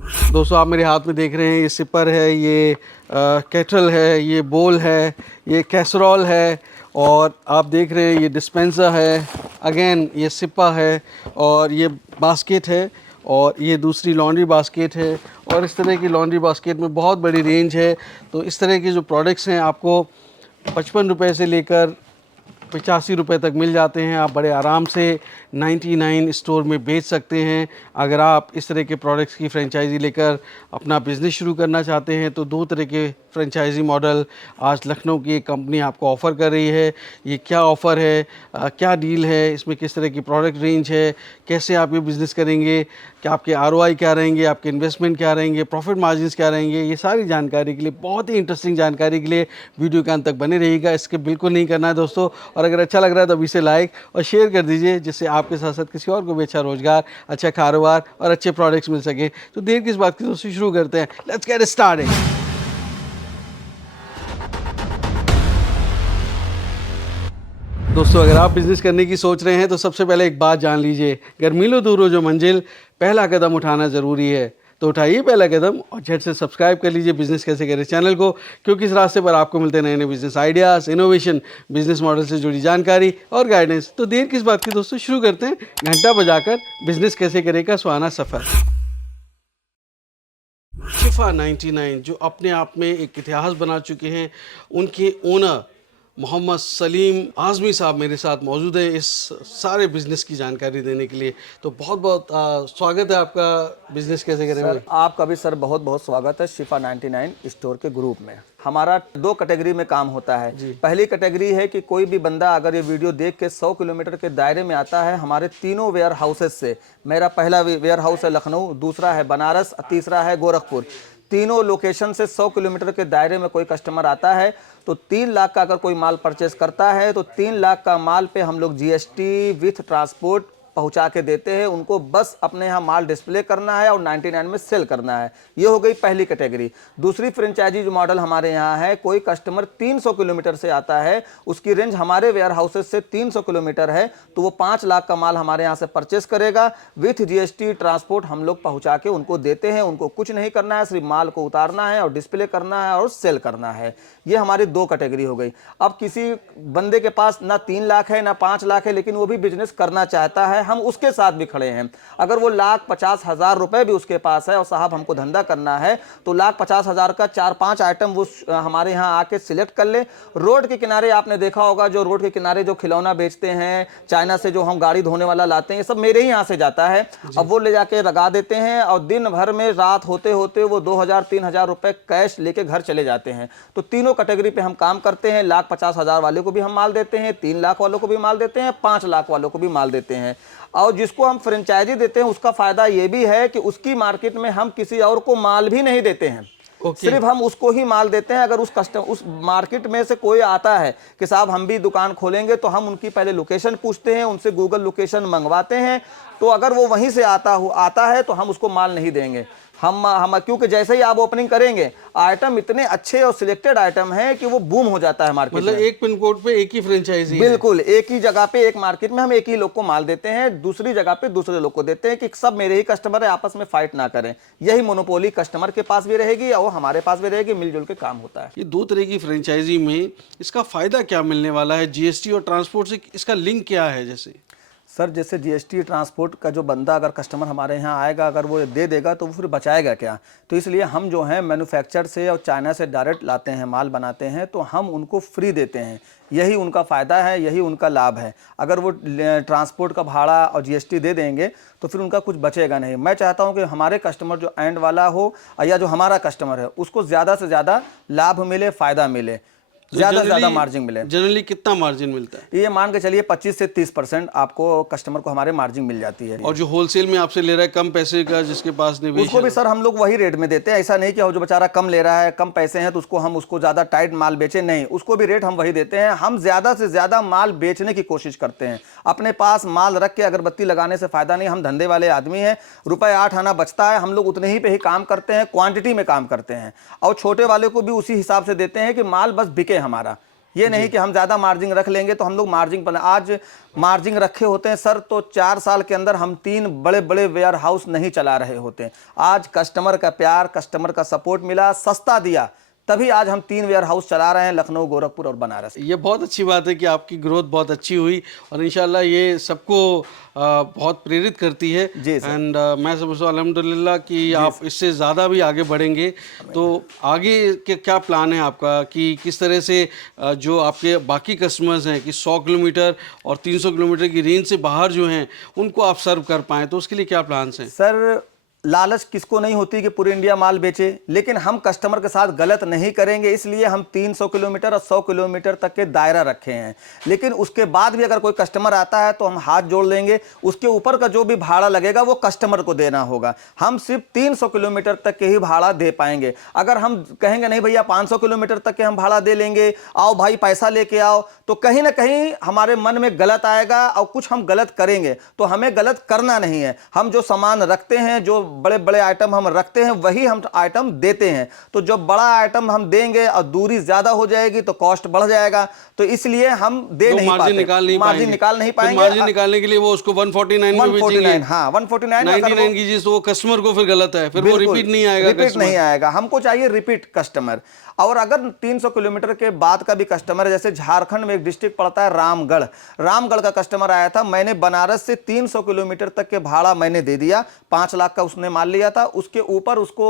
दोस्तों आप मेरे हाथ में देख रहे हैं, ये सिपर है, ये केटल है, ये बोल है, ये कैसरोल है, और आप देख रहे हैं ये डिस्पेंसर है, अगेन ये सिपा है, और ये बास्केट है, और ये दूसरी लॉन्ड्री बास्केट है। और इस तरह की लॉन्ड्री बास्केट में बहुत बड़ी रेंज है। तो इस तरह के जो प्रोडक्ट्स हैं आपको 55 रुपये से लेकर 85 रुपये तक मिल जाते हैं। आप बड़े आराम से 99 स्टोर में बेच सकते हैं। अगर आप इस तरह के प्रोडक्ट्स की फ्रेंचाइजी लेकर अपना बिज़नेस शुरू करना चाहते हैं तो दो तरह के फ्रेंचाइजी मॉडल आज लखनऊ की एक कंपनी आपको ऑफ़र कर रही है। ये क्या ऑफ़र है, क्या डील है, इसमें किस तरह की प्रोडक्ट रेंज है, कैसे आप ये बिज़नेस करेंगे, क्या आपके ROI क्या रहेंगे, आपके इन्वेस्टमेंट क्या रहेंगे, प्रॉफिट मार्जिन्स क्या रहेंगे, ये सारी जानकारी के लिए, बहुत ही इंटरेस्टिंग जानकारी के लिए वीडियो के अंत तक बने रहिएगा। इसके बिल्कुल नहीं करना है दोस्तों। और अगर अच्छा लग रहा है तो अभी से लाइक और शेयर कर दीजिए, जिससे आपके साथ साथ किसी और को भी अच्छा रोजगार, अच्छा कारोबार और अच्छे प्रोडक्ट्स मिल सके। तो देर किस बात की, दोस्तों शुरू करते हैं। Let's get started. दोस्तों अगर आप बिज़नेस करने की सोच रहे हैं तो सबसे पहले एक बात जान लीजिए, अगर मीलों दूर हो जो मंजिल, पहला कदम उठाना ज़रूरी है। तो उठाइए पहला कदम और झट से सब्सक्राइब कर लीजिए बिज़नेस कैसे करें चैनल को, क्योंकि इस रास्ते पर आपको मिलते नए नए business ideas, innovation, business model से जुड़ी जानकारी और गाइडेंस। तो देर किस बात की दोस्तों, शुरू करते हैं घंटा बजाकर बिज़नेस कैसे करें का सुहाना सफ़र। शिफा 99 जो अपने आप में एक इतिहास बना चुके हैं, उनके ओनर मोहम्मद सलीम आज़मी साहब मेरे साथ मौजूद हैं इस सारे बिज़नेस की जानकारी देने के लिए। तो बहुत बहुत स्वागत है आपका बिज़नेस कैसे करें में। सर आपका भी सर बहुत बहुत स्वागत है शिफा 99 स्टोर के ग्रुप में। हमारा दो कैटेगरी में काम होता है। पहली कैटेगरी है कि कोई भी बंदा अगर ये वीडियो देख के 100 किलोमीटर के दायरे में आता है हमारे तीनों वेयर हाउसेस से, मेरा पहला वेयर हाउस है लखनऊ, दूसरा है बनारस, तीसरा है गोरखपुर, तीनों लोकेशन से 100 किलोमीटर के दायरे में कोई कस्टमर आता है तो 3 लाख का अगर कोई माल परचेस करता है तो 3 लाख का माल पे हम लोग GST विथ ट्रांसपोर्ट पहुंचा के देते हैं। उनको बस अपने यहाँ माल डिस्प्ले करना है और 99 में सेल करना है। ये हो गई पहली कैटेगरी। दूसरी फ्रेंचाइजी जो मॉडल हमारे यहाँ है, कोई कस्टमर 300 किलोमीटर से आता है, उसकी रेंज हमारे वेयर हाउसेस से 300 किलोमीटर है, तो वो 5 लाख का माल हमारे यहाँ से परचेस करेगा। विथ GST ट्रांसपोर्ट हम लोग पहुँचा के उनको देते हैं। उनको कुछ नहीं करना है, सिर्फ माल को उतारना है और डिस्प्ले करना है और सेल करना है। ये हमारी दो कैटेगरी हो गई। अब किसी बंदे के पास ना 3 लाख है ना 5 लाख है, लेकिन वो भी बिजनेस करना चाहता है, हम उसके साथ भी खड़े हैं। अगर वो 1,50,000 रुपए भी उसके पास है और साहब हमको धंधा करना है तो 1,50,000 का 4-5 आइटम वो हमारे यहाँ आके सिलेक्ट कर ले। रोड के किनारे आपने देखा होगा, जो रोड के किनारे जो खिलौना बेचते हैं, चाइना से जो हम गाड़ी धोने वाला लाते हैं, ये सब मेरे ही यहाँ से जाता है। अब वो ले जाके लगा देते हैं और दिन भर में रात होते होते वो 2,000-3,000 रुपए कैश लेके घर चले जाते हैं। तो तीनों कैटेगरी पे हम काम करते हैं। 1,50,000 वाले को भी हम माल देते हैं, 3 लाख वालों को भी माल देते हैं, 5 लाख वालों को भी माल देते हैं। और जिसको हम फ्रेंचाइजी देते हैं उसका फायदा ये भी है कि उसकी मार्केट में हम किसी और को माल भी नहीं देते हैं। सिर्फ हम उसको ही माल देते हैं। अगर उस मार्केट में से कोई आता है कि साहब हम भी दुकान खोलेंगे, तो हम उनकी पहले लोकेशन पूछते हैं, उनसे गूगल लोकेशन मंगवाते हैं। तो अगर वो वहीं से आता है तो हम उसको माल नहीं देंगे। हम क्योंकि जैसे ही आप ओपनिंग करेंगे, आइटम इतने अच्छे और सिलेक्टेड आइटम है कि वो बूम हो जाता है मार्केट में। मतलब एक पिन कोड पे एक ही फ्रेंचाइजी है। बिल्कुल, एक ही जगह पे एक मार्केट में हम एक ही लोग को माल देते हैं, दूसरी जगह पे दूसरे लोग को देते हैं, कि सब मेरे ही कस्टमर है, आपस में फाइट ना करें। यही मोनोपोली कस्टमर के पास भी रहेगी और हमारे पास भी रहेगी, मिलजुल के काम होता है। ये दो तरह की फ्रेंचाइजी में इसका फायदा क्या मिलने वाला है, GST और ट्रांसपोर्ट से इसका लिंक क्या है? जैसे सर जैसे GST ट्रांसपोर्ट का जो बंदा अगर कस्टमर हमारे यहाँ आएगा, अगर वो दे देगा तो वो फिर बचाएगा क्या? तो इसलिए हम जो हैं मैन्युफैक्चर से और चाइना से डायरेक्ट लाते हैं, माल बनाते हैं, तो हम उनको फ्री देते हैं। यही उनका फ़ायदा है, यही उनका लाभ है। अगर वो ट्रांसपोर्ट का भाड़ा और GST दे देंगे तो फिर उनका कुछ बचेगा नहीं। मैं चाहता हूँ कि हमारे कस्टमर जो एंड वाला हो या जो हमारा कस्टमर है, उसको ज़्यादा से ज़्यादा लाभ मिले, फ़ायदा मिले, ज़्यादा से ज़्यादा मार्जिन मिले। जनरली कितना मार्जिन मिलता है? ये मान के चलिए 25 से 30% आपको कस्टमर को हमारे मार्जिन मिल जाती है। और जो होलसेल में आपसे ले रहा है कम पैसे का, जिसके पास निवेश उसको भी सर हम लोग वही रेट में देते हैं। ऐसा नहीं कि जो बेचारा कम ले रहा है, कम पैसे हैं, तो उसको ज़्यादा टाइट माल बेचे, नहीं, उसको भी रेट हम वही देते हैं। हम ज़्यादा से ज़्यादा माल बेचने की कोशिश करते हैं। अपने पास माल रख के अगरबत्ती लगाने से फ़ायदा नहीं। हम धंधे वाले आदमी हैं, रुपये 8 आना बचता है, हम लोग उतने ही पे ही काम करते हैं, क्वांटिटी में काम करते हैं। और छोटे वाले को भी उसी हिसाब से देते हैं कि माल बस बिके हमारा। ये नहीं कि हम ज़्यादा मार्जिन रख लेंगे तो हम लोग मार्जिन पर आज मार्जिन रखे होते हैं सर, तो 4 साल के अंदर हम 3 बड़े बड़े वेयर हाउस नहीं चला रहे होते हैं। आज कस्टमर का प्यार, कस्टमर का सपोर्ट मिला, सस्ता दिया, तभी आज हम 3 वेयर हाउस चला रहे हैं, लखनऊ, गोरखपुर और बनारस। ये बहुत अच्छी बात है कि आपकी ग्रोथ बहुत अच्छी हुई और इंशाल्लाह ये सबको बहुत प्रेरित करती है। जी सर। एंड मैं समझता हूँ अल्हम्दुलिल्लाह कि आप इससे ज़्यादा भी आगे बढ़ेंगे। तो आगे के क्या प्लान है आपका कि किस तरह से जो आपके बाकी कस्टमर्स हैं कि 100 किलोमीटर और 300 किलोमीटर की रेंज से बाहर जो हैं उनको आप सर्व कर पाएँ, तो उसके लिए क्या प्लान्स हैं? सर लालच किसको नहीं होती कि पूरी इंडिया माल बेचे, लेकिन हम कस्टमर के साथ गलत नहीं करेंगे, इसलिए हम 300 किलोमीटर और 100 किलोमीटर तक के दायरा रखे हैं। लेकिन उसके बाद भी अगर कोई कस्टमर आता है तो हम हाथ जोड़ लेंगे, उसके ऊपर का जो भी भाड़ा लगेगा वो कस्टमर को देना होगा। हम सिर्फ 300 किलोमीटर तक के ही भाड़ा दे पाएंगे। अगर हम कहेंगे नहीं भैया 500 किलोमीटर तक के हम भाड़ा दे लेंगे, आओ भाई पैसा लेके आओ, तो कहीं ना कहीं हमारे मन में गलत आएगा और कुछ हम गलत करेंगे। तो हमें गलत करना नहीं है। हम जो सामान रखते हैं, जो बड़े बड़े आइटम हम रखते हैं, वही हम आइटम देते हैं। तो जो बड़ा आइटम हम देंगे और दूरी ज्यादा हो जाएगी तो कॉस्ट बढ़ जाएगा, तो इसलिए हम दे नहीं पाते, मार्जिन निकाल नहीं पाएंगे। मार्जिन निकालने के लिए वो उसको 149 में बेचेंगे। हाँ 149 99 कीजिए तो वो कस्टमर को फिर गलत है, फिर वो रिपीट नहीं आएगा, रिपीट नहीं आएगा। हमको चाहिए रिपीट कस्टमर। और अगर 300 किलोमीटर के बाद का भी कस्टमर है, जैसे झारखंड में एक डिस्ट्रिक्ट पड़ता है रामगढ़, रामगढ़ का कस्टमर आया था, मैंने बनारस से 300 किलोमीटर तक के भाड़ा मैंने दे दिया, 5 लाख का उसने माल लिया था, उसके ऊपर उसको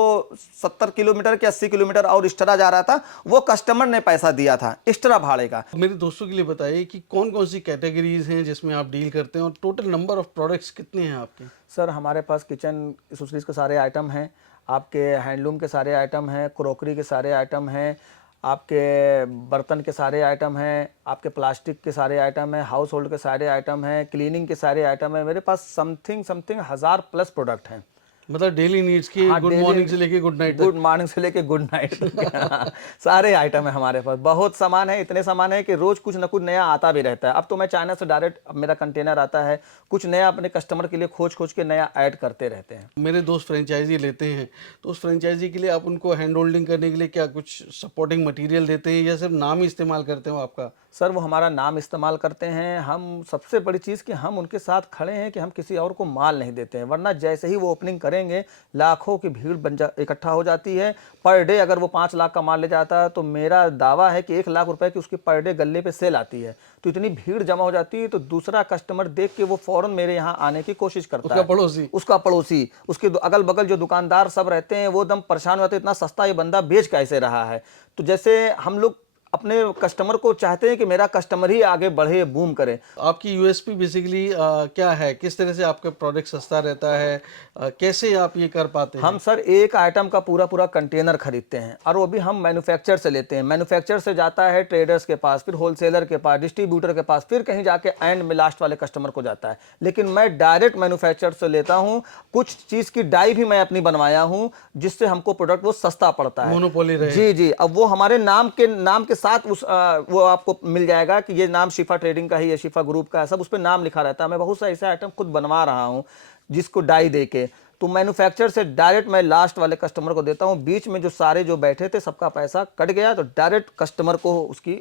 70 किलोमीटर के 80 किलोमीटर और एक्स्ट्रा जा रहा था, वो कस्टमर ने पैसा दिया था एक्स्ट्रा भाड़े का। मेरे दोस्तों के लिए बताइए कि कौन कौन सी कैटेगरीज हैं जिसमें आप डील करते हैं और टोटल नंबर ऑफ प्रोडक्ट्स कितने हैं आपके? सर हमारे पास किचन एक्सेसरीज के सारे आइटम हैं, आपके हैंडलूम के सारे आइटम हैं, क्रोकरी के सारे आइटम हैं, आपके बर्तन के सारे आइटम हैं, आपके प्लास्टिक के सारे आइटम हैं, हाउस होल्ड के सारे आइटम हैं, क्लीनिंग के सारे आइटम हैं। मेरे पास समथिंग 1000+ प्रोडक्ट हैं। मतलब डेली नीड्स की, गुड मॉर्निंग से लेके गुड नाइट तक। गुड मॉर्निंग से लेके गुड नाइट तक सारे आइटम है हमारे पास। बहुत सामान है, इतने सामान है कि रोज कुछ ना कुछ नया आता भी रहता है। अब तो मैं चाइना से डायरेक्ट मेरा कंटेनर आता है, कुछ नया अपने कस्टमर के लिए खोज खोज के नया ऐड करते रहते हैं। मेरे दोस्त फ्रेंचाइजी लेते हैं, तो उस फ्रेंचाइजी के लिए आप उनको हैंड होल्डिंग करने के लिए क्या कुछ सपोर्टिंग मटेरियल देते हैं या सिर्फ नाम ही इस्तेमाल करते हो आपका? सर वो हमारा नाम इस्तेमाल करते हैं। हम सबसे बड़ी चीज़ कि हम उनके साथ खड़े हैं कि हम किसी और को माल नहीं देते हैं, वरना जैसे ही वो ओपनिंग करेंगे लाखों की भीड़ इकट्ठा हो जाती है। पर डे अगर वो 5 लाख का माल ले जाता है तो मेरा दावा है कि 1 लाख रुपए की उसकी पर डे गल्ले पे सेल आती है। तो इतनी भीड़ जमा हो जाती है तो दूसरा कस्टमर देख के वो फौरन मेरे यहाँ आने की कोशिश करता है। उसका पड़ोसी, उसके अगल बगल जो दुकानदार सब रहते हैं वो एकदम परेशान हो जाते हैं, इतना सस्ता ये बंदा बेच कैसे रहा है। तो जैसे हम लोग अपने कस्टमर को चाहते हैं कि मेरा कस्टमर ही आगे बढ़े, बूम करे। आपकी यूएसपी बेसिकली क्या है? किस तरह से आपका प्रोडक्ट सस्ता रहता है? कैसे आप ये कर पाते हैं? हम सर एक आइटम का पूरा पूरा कंटेनर खरीदते हैं और वो भी हम मैन्युफैक्चर से लेते हैं। मैन्युफैक्चर से जाता है ट्रेडर्स के पास, फिर होलसेलर के पास, डिस्ट्रीब्यूटर के पास, फिर कहीं जाके एंड में लास्ट वाले कस्टमर को जाता है। लेकिन मैं डायरेक्ट मैन्युफैक्चर से लेता हूँ। कुछ चीज़ की डाई भी मैं अपनी बनवाया हूँ जिससे हमको प्रोडक्ट वो सस्ता पड़ता है। मोनोपोली रहे। जी जी। अब वो हमारे नाम के साथ वो आपको मिल जाएगा कि ये नाम शिफा ट्रेडिंग का ही है, शिफा ग्रुप का है, सब उस पर नाम लिखा रहता है। मैं बहुत सारे ऐसे आइटम खुद बनवा रहा हूँ जिसको डाई देके। तो मैन्युफैक्चर से डायरेक्ट मैं लास्ट वाले कस्टमर को देता हूँ। बीच में जो सारे जो बैठे थे सबका पैसा कट गया, तो डायरेक्ट कस्टमर को उसकी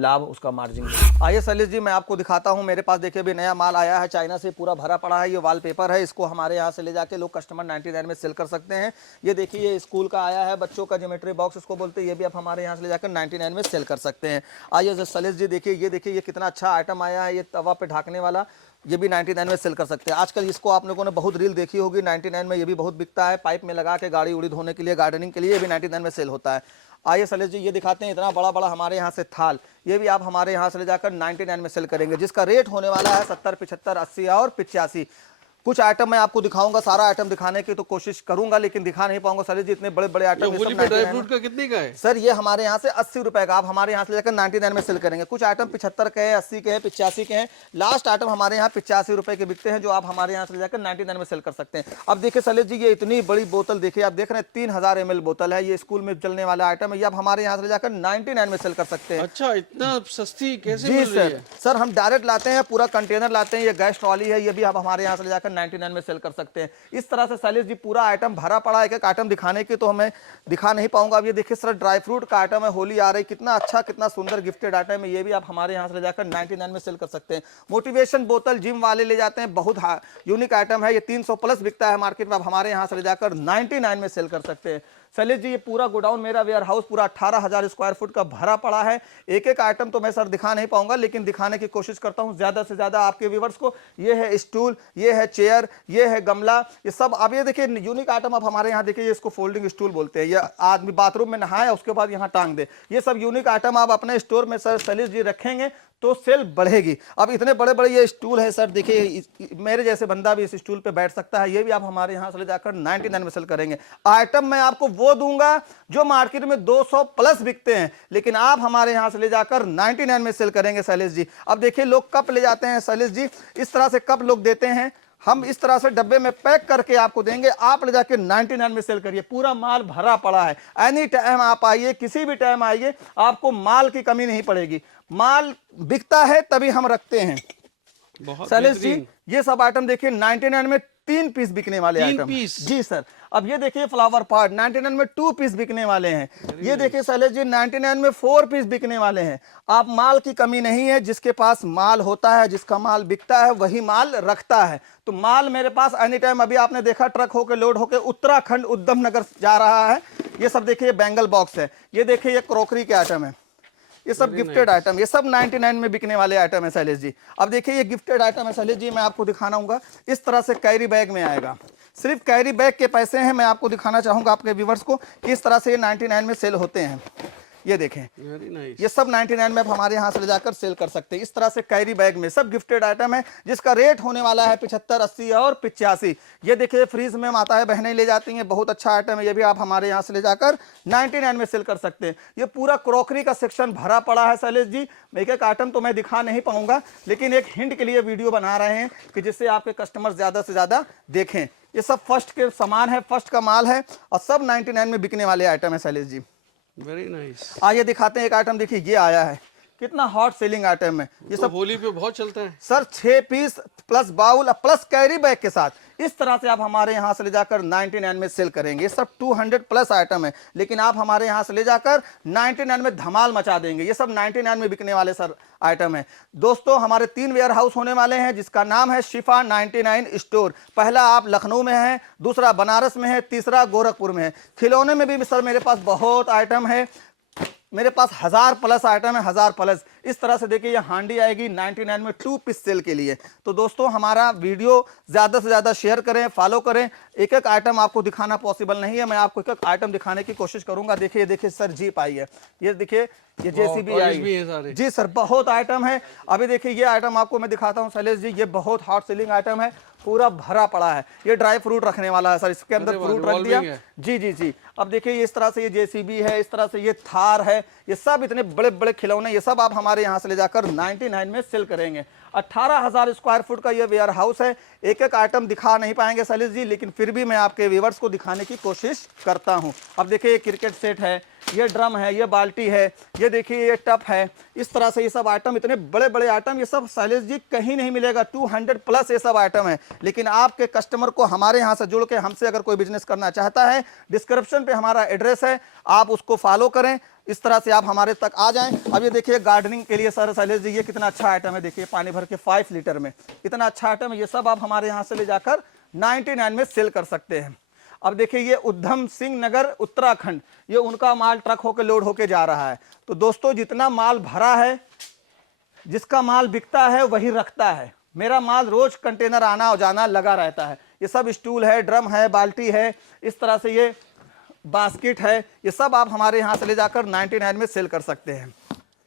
लाभ, उसका मार्जिन। आइए सलीस जी मैं आपको दिखाता हूँ। मेरे पास देखिए भी नया माल आया है, चाइना से पूरा भरा पड़ा है। ये वॉलपेपर है, इसको हमारे यहाँ से ले जाके लोग कस्टमर 99 में सेल कर सकते हैं। ये देखिए ये स्कूल का आया है, बच्चों का ज्योमेट्री बॉक्स इसको बोलते हैं। ये भी आप हमारे यहाँ से ले जाकर 99 में सेल कर सकते हैं। आइए सलीस जी देखिए, ये कितना अच्छा आइटम आया है। ये तवा पे ढाकने वाला, ये भी 99 में सेल कर सकते हैं। आजकल इसको आप लोगों ने बहुत रील देखी होगी, 99 में ये भी बहुत बिकता है। पाइप में लगा के गाड़ी उड़ी धोने के लिए, गार्डनिंग के लिए, ये भी 99 में सेल होता है। आइए सलीस जी ये दिखाते हैं, इतना बड़ा बड़ा हमारे यहाँ से थाल, ये भी आप हमारे यहाँ से ले जाकर 99 में सेल करेंगे, जिसका रेट होने वाला है 70, 75, 80 और 85। कुछ आइटम मैं आपको दिखाऊंगा, सारा आइटम दिखाने की तो कोशिश करूंगा लेकिन दिखा नहीं पाऊंगा सर जी, इतने बड़े बड़े आइटम। ड्राई फ्रूट का कितने का है सर? ये हमारे यहाँ से 80 रुपए का, आप हमारे यहाँ से लेकर 99 में सेल करेंगे। कुछ आइटम 75 के हैं, 80 के हैं, 85 के हैं। लास्ट आइटम हमारे यहाँ 85 रुपए के बिकते हैं, जो आप हमारे यहाँ से ले जाकर 99 में सेल कर सकते हैं। अब देखिए सलीस जी ये इतनी बड़ी बोतल देखिए, आप देख रहे हैं 3000 ml बोतल है। ये स्कूल में चलने वाला आइटम है, ये आप हमारे यहाँ से ले जाकर 99 में सेल कर सकते हैं। अच्छा, इतना सस्ती कैसे जी मिल रही है? सर हम डायरेक्ट लाते हैं, पूरा कंटेनर लाते हैं। ये गैस ट्रॉली है, ये भी आप हमारे यहाँ से ले जाकर जाकर 99 में सेल कर सकते हैं। इस तरह से शैलेश जी पूरा आइटम भरा पड़ा है। एक एक आइटम दिखाने की तो हमें दिखा नहीं पाऊंगा। अब ये देखिए सर, ड्राई फ्रूट का आइटम है, होली आ रही, कितना अच्छा कितना सुंदर गिफ्टेड आइटम है। ये भी आप हमारे यहाँ से ले जाकर 99 में सेल कर सकते हैं। मोटिवेशन बोतल जिम वाले ले जाते हैं, बहुत यूनिक आइटम है। ये 300 प्लस बिकता है मार्केट में, आप हमारे यहाँ से ले जाकर 99 में सेल कर सकते हैं। शैलेश जी ये पूरा गोडाउन, मेरा वेयर हाउस पूरा 18,000 स्क्वायर फुट का भरा पड़ा है। एक एक आइटम तो मैं सर दिखा नहीं पाऊंगा, लेकिन दिखाने की कोशिश करता हूं ज्यादा से ज्यादा आपके व्यूवर्स को। ये है स्टूल, ये है चेयर, ये है गमला, ये सब आप ये देखिए यूनिक आइटम आप हमारे यहाँ देखिए। इसको फोल्डिंग स्टूल बोलते हैं। ये आदमी बाथरूम में नहाए उसके बाद यहाँ टांग दे। ये सब यूनिक आइटम आप अपने स्टोर में सर शैलेश जी रखेंगे तो सेल बढ़ेगी। अब इतने बड़े बड़े ये स्टूल है सर, देखिए मेरे जैसे बंदा भी इस स्टूल पे बैठ सकता है। ये भी आप हमारे यहाँ से ले जाकर 99 में सेल करेंगे। आइटम मैं आपको वो दूंगा जो मार्केट में 200 प्लस बिकते हैं, लेकिन आप हमारे यहाँ से ले जाकर 99 में सेल करेंगे शैलेश जी। अब देखिए लोग कप ले जाते हैं शैलेश जी, इस तरह से कप लोग देते हैं, हम इस तरह से डब्बे में पैक करके आपको देंगे, आप ले जाके 99 में सेल करिए। पूरा माल भरा पड़ा है। एनी टाइम आप आइए, किसी भी टाइम आइए, आपको माल की कमी नहीं पड़ेगी। माल बिकता है तभी हम रखते हैं। शैलेश जी ये सब आइटम देखिए 99 में 3 पीस बिकने वाले आइटम जी सर। अब ये देखिए फ्लावर पॉट 99 में 2 पीस बिकने वाले हैं। ये देखिए शैलेश जी 99 में 4 पीस बिकने वाले हैं। आप माल की कमी नहीं है। जिसके पास माल होता है, जिसका माल बिकता है, वही माल रखता है। तो माल मेरे पास एनी टाइम, अभी आपने देखा ट्रक होकर लोड होकर उत्तराखंड उधम नगर जा रहा है। ये सब देखिए बैंगल बॉक्स है, ये देखिए ये क्रॉकरी के आइटम है, ये सब गिफ्टेड आइटम, ये सब 99 में बिकने वाले आइटम है शैलेश जी। अब देखिए ये गिफ्टेड आइटम है शैलेश जी, मैं आपको दिखाना हूँगा। इस तरह से कैरी बैग में आएगा, सिर्फ कैरी बैग के पैसे हैं। मैं आपको दिखाना चाहूँगा आपके व्यूवर्स को कि इस तरह से ये 99 में सेल होते हैं। ये देखें, ये सब 99 में आप हमारे यहाँ से ले जाकर सेल कर सकते हैं। इस तरह से कैरी बैग में सब गिफ्टेड आइटम है, जिसका रेट होने वाला है 75, 80 और 85। ये देखिए फ्रीज में आता है, बहनें ले जाती हैं, बहुत अच्छा आइटम है। ये भी आप हमारे यहाँ से ले जाकर 99 में सेल कर सकते हैं। ये पूरा क्रॉकरी का सेक्शन भरा पड़ा है शैलेश जी। एक एक आइटम तो मैं दिखा नहीं पाऊंगा, लेकिन एक हिंट के लिए वीडियो बना रहे हैं कि जिससे आपके कस्टमर ज्यादा से ज्यादा देखें। ये सब फर्स्ट के सामान है, फर्स्ट का माल है, और सब 99 में बिकने वाले आइटम है शैलेश जी। Very nice. आइए दिखाते हैं एक आइटम, देखिए ये आया है, कितना हॉट सेलिंग आइटम है। ये तो सब होली पे बहुत चलता है sir, 6 piece plus bowl plus carry bag के साथ। इस तरह से आप हमारे यहाँ से ले जाकर 99 में सेल करेंगे। ये सब 200 प्लस आइटम है, लेकिन आप हमारे यहाँ से ले जाकर 99 में धमाल मचा देंगे। ये सब 99 में बिकने वाले सर आइटम है। दोस्तों हमारे 3 वेयर हाउस होने वाले हैं, जिसका नाम है शिफा 99 स्टोर। पहला आप लखनऊ में है, दूसरा बनारस में है, तीसरा गोरखपुर में है। खिलौने में भी सर मेरे पास बहुत आइटम है, मेरे पास 1000 प्लस आइटम है, 1000 प्लस। इस तरह से देखिए ये हांडी आएगी 99 में 2 पीस सेल के लिए। तो दोस्तों हमारा वीडियो ज़्यादा से ज़्यादा शेयर करें, फॉलो करें। एक एक आइटम आपको दिखाना पॉसिबल नहीं है, मैं आपको एक एक आइटम दिखाने की कोशिश करूंगा। देखिए देखिए सर जीप आई है, ये देखिए ये जेसीबी आई है जी सर, बहुत आइटम है। अभी देखिए ये आइटम आपको मैं दिखाता हूँ शैलेश जी, ये बहुत हॉट सेलिंग आइटम है, पूरा भरा पड़ा है। ये ड्राई फ्रूट रखने वाला है सर, इसके अंदर फ्रूट रख दिया जी जी जी। अब देखिए ये इस तरह से ये जेसीबी है, इस तरह से ये थार है, ये सब इतने बड़े बड़े खिलौने, ये सब आप हमारे यहाँ से ले जाकर 99 में सेल करेंगे। 18,000 स्क्वायर फुट का ये वेयर हाउस है। एक एक आइटम दिखा नहीं पाएंगे शैलेश जी, लेकिन फिर भी मैं आपके व्यूवर्स को दिखाने की कोशिश करता हूं। अब देखिए ये क्रिकेट सेट है, ये ड्रम है, ये बाल्टी है, ये देखिए ये टप है। इस तरह से ये सब आइटम, इतने बड़े बड़े आइटम, ये सब शैलेश जी कहीं नहीं मिलेगा। 200 प्लस ये सब आइटम है, लेकिन आपके कस्टमर को हमारे यहाँ से जुड़ के हमसे अगर कोई बिजनेस करना चाहता है, डिस्क्रिप्शन पे हमारा एड्रेस है, आप उसको फॉलो करें। इस तरह से आप हमारे तक आ जाएं। अब ये देखिए गार्डनिंग के लिए सर शैलेश जी ये कितना अच्छा आइटम है, देखिए पानी भर के 5 लीटर में, इतना अच्छा आइटम है। ये सब आप हमारे यहाँ से ले जाकर 99 में सेल कर सकते हैं। अब देखिए ये उधम सिंह नगर उत्तराखंड, ये उनका माल ट्रक होकर लोड होके जा रहा है। तो दोस्तों जितना माल भरा है, जिसका माल बिकता है वही रखता है। मेरा माल रोज कंटेनर आना और जाना लगा रहता है। ये सब स्टूल है, ड्रम है, बाल्टी है, इस तरह से ये बास्केट है, ये सब आप हमारे यहाँ से ले जाकर 99 में सेल कर सकते हैं।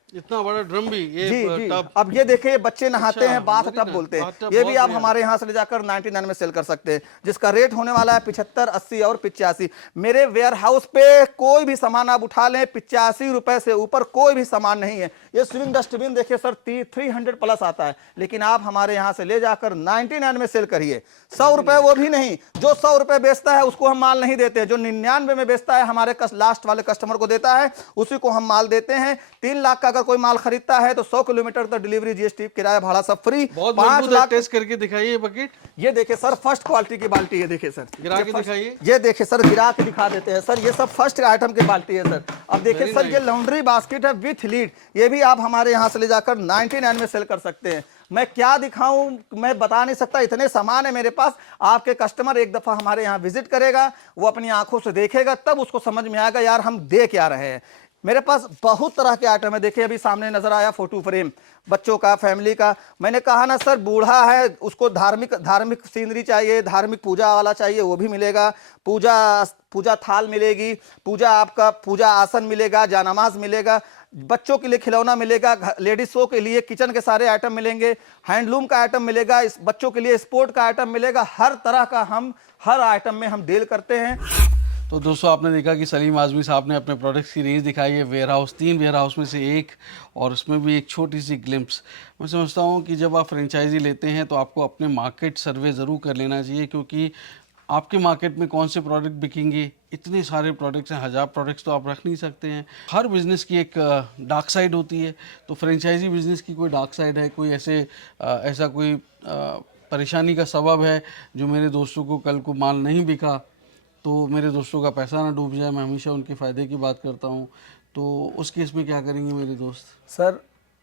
इतना बड़ा ड्रम भी, ये जी टब। अब ये देखिए बच्चे नहाते हैं, बाथ टब बोलते हैं, ये भी आप हमारे यहाँ से ले जाकर 99 में सेल कर सकते हैं, जिसका रेट होने वाला है 75, 80 और 85। मेरे वेयर हाउस पे कोई भी सामान आप उठा लें, 85 रुपए से ऊपर कोई भी सामान नहीं है। ये स्विंग डस्टबिन देखिए सर 300 प्लस आता है, लेकिन आप हमारे यहाँ से ले जाकर 99 में सेल करिए। 100 रुपए वो भी नहीं, जो 100 रुपए बेचता है उसको हम माल नहीं देते, जो 99 में बेचता है हमारे लास्ट वाले कस्टमर को देता है, उसी को हम माल देते हैं। 3 लाख का अगर अगर कोई माल खरीदता है तो 100 किलोमीटर तक डिलीवरी, जीएसटी, किराया भाड़ा सब फ्री। बहुत 5 मजबूत है, लाख। टेस्ट करके दिखाइए बकेट। ये देखिए सर, फर्स्ट क्वालिटी की बाल्टी है, देखिए सर, गिरा के दिखाइए। ये देखिए सर, गिरा के दिखा देते हैं सर, ये सब फर्स्ट आइटम की बाल्टी है सर। अब देखिए सर, ये लॉन्ड्री बास्केट है विथ लीड, ये भी आप हमारे यहाँ से ले जाकर 99 में सेल कर सकते हैं। मैं क्या दिखाऊं, मैं बता नहीं सकता, इतने सामान है मेरे पास। आपके कस्टमर एक दफा हमारे यहाँ विजिट करेगा, वो अपनी आंखों से देखेगा, तब उसको समझ में आएगा यार हम दे क्या रहे हैं। मेरे पास बहुत तरह के आइटम है, देखिए अभी सामने नजर आया फोटो फ्रेम, बच्चों का, फैमिली का। मैंने कहा ना सर, बूढ़ा है उसको धार्मिक सीनरी चाहिए, धार्मिक पूजा वाला चाहिए, वो भी मिलेगा। पूजा थाल मिलेगी, पूजा आसन मिलेगा, जानमाज मिलेगा, बच्चों के लिए खिलौना मिलेगा, लेडीजों के लिए किचन के सारे आइटम मिलेंगे, हैंडलूम का आइटम मिलेगा, इस बच्चों के लिए स्पोर्ट का आइटम मिलेगा। हर तरह का हम हर आइटम में हम डील करते हैं। तो दोस्तों आपने देखा कि सलीम आज़मी साहब ने अपने प्रोडक्ट्स की रेंज दिखाई है, वेयर हाउस, 3 वेयर हाउस में से एक, और उसमें भी एक छोटी सी ग्लिम्प्स। मैं समझता हूँ कि जब आप फ्रेंचाइजी लेते हैं तो आपको अपने मार्केट सर्वे ज़रूर कर लेना चाहिए, क्योंकि आपके मार्केट में कौन से प्रोडक्ट बिकेंगे, इतने सारे प्रोडक्ट्स हैं, 1000 प्रोडक्ट्स तो आप रख नहीं सकते हैं। हर बिज़नेस की एक डार्क साइड होती है, तो फ्रेंचाइजी बिज़नेस की कोई डार्क साइड है, कोई ऐसा कोई परेशानी का सबब है जो मेरे दोस्तों को कल को माल नहीं बिका तो मेरे दोस्तों का पैसा ना डूब जाए। मैं हमेशा उनके फ़ायदे की बात करता हूँ, तो उस केस में क्या करेंगे मेरे दोस्त? सर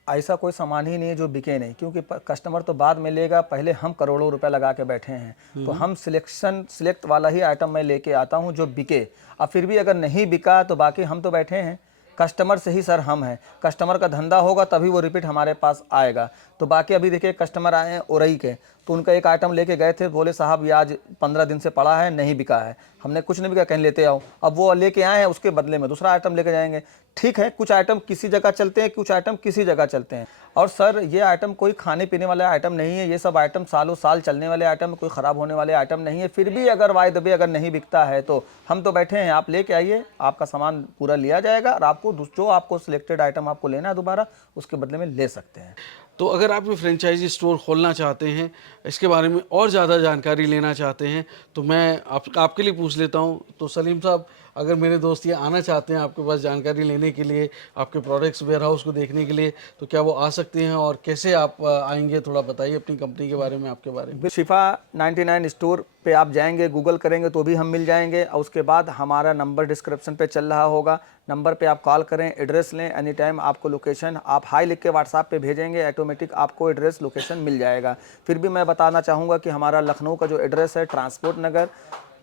ऐसा कोई सामान ही नहीं है जो बिके नहीं, क्योंकि कस्टमर तो बाद में लेगा, पहले हम करोड़ों रुपए लगा के बैठे हैं। तो हम सिलेक्ट वाला ही आइटम मैं लेके आता हूँ जो बिके। अब फिर भी अगर नहीं बिका तो बाकी हम तो बैठे हैं, कस्टमर से ही सर हम हैं। कस्टमर का धंधा होगा तभी वो रिपीट हमारे पास आएगा। तो बाकी अभी देखिए कस्टमर आए हैं ओरई के, तो उनका एक आइटम लेके गए थे, बोले साहब ये आज 15 दिन से पड़ा है, नहीं बिका है। हमने कुछ नहीं बिका, कहीं लेते आओ। अब वो लेके आए हैं, उसके बदले में दूसरा आइटम लेके जाएंगे। ठीक है, कुछ आइटम किसी जगह चलते हैं, कुछ आइटम किसी जगह चलते हैं। और सर ये आइटम कोई खाने पीने वाला आइटम नहीं है, ये सब आइटम सालों साल चलने वाले आइटम, कोई ख़राब होने वाले आइटम नहीं है। फिर भी अगर वाय दबे अगर नहीं बिकता है तो हम तो बैठे हैं, आप लेके आइए, आपका सामान पूरा लिया जाएगा और आपको जो आपको सिलेक्टेड आइटम आपको लेना है दोबारा, उसके बदले में ले सकते हैं। तो अगर आप ये फ्रेंचाइजी स्टोर खोलना चाहते हैं, इसके बारे में और ज़्यादा जानकारी लेना चाहते हैं, तो मैं आपके लिए पूछ लेता हूँ। तो सलीम साहब, अगर मेरे दोस्त ये आना चाहते हैं आपके पास जानकारी लेने के लिए, आपके प्रोडक्ट्स वेयर हाउस को देखने के लिए, तो क्या वो आ सकते हैं और कैसे आप आएंगे? थोड़ा बताइए अपनी कंपनी के बारे में, आपके बारे में। शिफा 99 स्टोर पे आप जाएंगे, गूगल करेंगे तो भी हम मिल जाएंगे। और उसके बाद हमारा नंबर डिस्क्रिप्शन पे चल रहा होगा, नंबर पे आप कॉल करें, एड्रेस लें, एनी टाइम आपको लोकेशन आप हाई लिख के व्हाट्सएप पे भेजेंगे, ऑटोमेटिक आपको एड्रेस लोकेशन मिल जाएगा। फिर भी मैं बताना चाहूँगा कि हमारा लखनऊ का जो एड्रेस है, ट्रांसपोर्ट नगर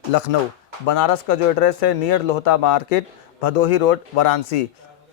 लखनऊ। बनारस का जो एड्रेस है, near Lohta market, Bhadohi road, Varanasi.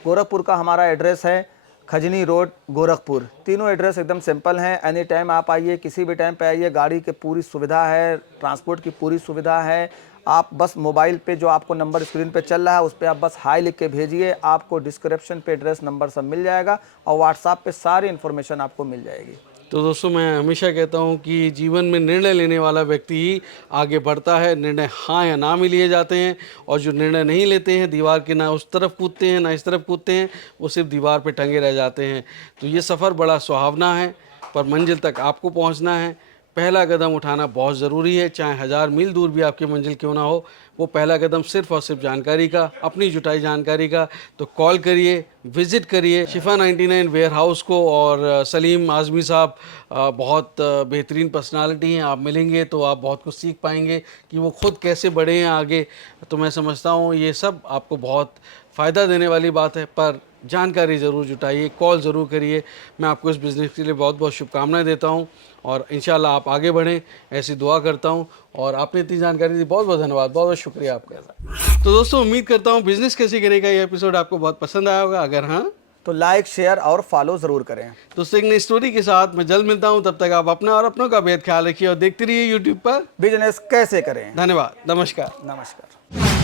Gorakhpur का हमारा एड्रेस है, खजनी रोड, गोरखपुर। तीनों एड्रेस एकदम सिंपल हैं। एनी टाइम आप आइए, किसी भी टाइम पे आइए, गाड़ी की पूरी सुविधा है, ट्रांसपोर्ट की पूरी सुविधा है। आप बस मोबाइल पे जो आपको नंबर स्क्रीन पे चल रहा है, उस पर आप बस हाई लिख के भेजिए, आपको डिस्क्रिप्शन पे एड्रेस नंबर सब मिल जाएगा और व्हाट्सएप पे सारी इन्फॉर्मेशन आपको मिल जाएगी। तो दोस्तों, मैं हमेशा कहता हूँ कि जीवन में निर्णय लेने वाला व्यक्ति ही आगे बढ़ता है। निर्णय हाँ या ना में लिए जाते हैं, और जो निर्णय नहीं लेते हैं, दीवार के ना उस तरफ कूदते हैं ना इस तरफ कूदते हैं, वो सिर्फ दीवार पे टंगे रह जाते हैं। तो ये सफ़र बड़ा सुहावना है, पर मंजिल तक आपको पहुँचना है। पहला कदम उठाना बहुत ज़रूरी है, चाहे 1000 मील दूर भी आपकी मंजिल क्यों ना हो। वो पहला कदम सिर्फ और सिर्फ जानकारी का, अपनी जुटाई जानकारी का। तो कॉल करिए, विज़िट करिए शिफा 99 वेयर हाउस को। और सलीम आज़मी साहब बहुत बेहतरीन पर्सनालिटी हैं, आप मिलेंगे तो आप बहुत कुछ सीख पाएंगे कि वो खुद कैसे बढ़े हैं आगे। तो मैं समझता हूँ ये सब आपको बहुत फ़ायदा देने वाली बात है, पर जानकारी ज़रूर जुटाइए, कॉल ज़रूर करिए। मैं आपको इस बिज़नेस के लिए बहुत बहुत शुभकामनाएं देता हूं और इंशाल्लाह आप आगे बढ़ें, ऐसी दुआ करता हूं। और आपने इतनी जानकारी दी, बहुत बहुत धन्यवाद, बहुत बहुत शुक्रिया आपका। तो दोस्तों, उम्मीद करता हूं बिज़नेस कैसे करेगा ये एपिसोड आपको बहुत पसंद आया होगा। अगर हाँ तो लाइक, शेयर और फॉलो ज़रूर करें। दोस्तों, एक नई स्टोरी के साथ मैं जल्द मिलता हूँ। तब तक आप अपना और अपनों का बेहद ख्याल रखिए और देखते रहिए यूट्यूब पर बिजनेस कैसे करें। धन्यवाद, नमस्कार। नमस्कार।